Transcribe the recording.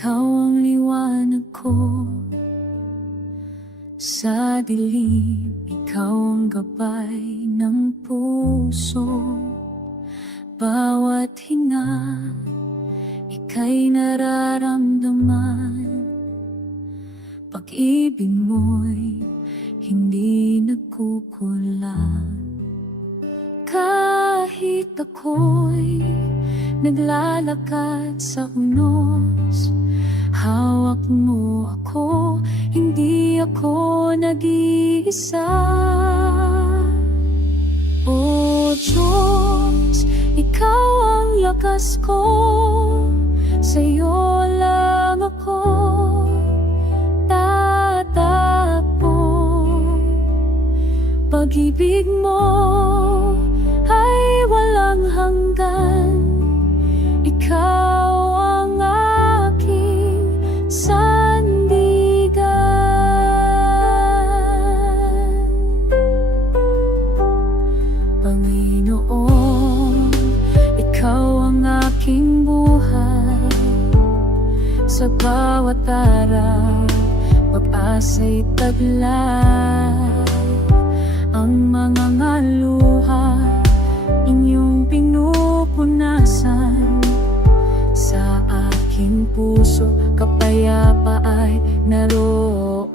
Ikaw ang liwanag ko. Sa dilim, ikaw ang gabay ng puso. Bawat hinga, ika'y nararamdaman. Pag-ibig mo'y hindi nagkukulang Kahit ako'y naglalakad sa unos Hawak mo ako, hindi ako nag-iisa. O Diyos, ikaw ang lakas ko. Sa'yo lang ako tatakbo Pag-ibig mo ay walang hanggan Panginoon, Ikaw ang aking buhay. Sa bawat araw, pag-asa'y taglay. Ang mga ngaluha, inyong pinupunasan. Sa aking puso, kapayapa ay naroon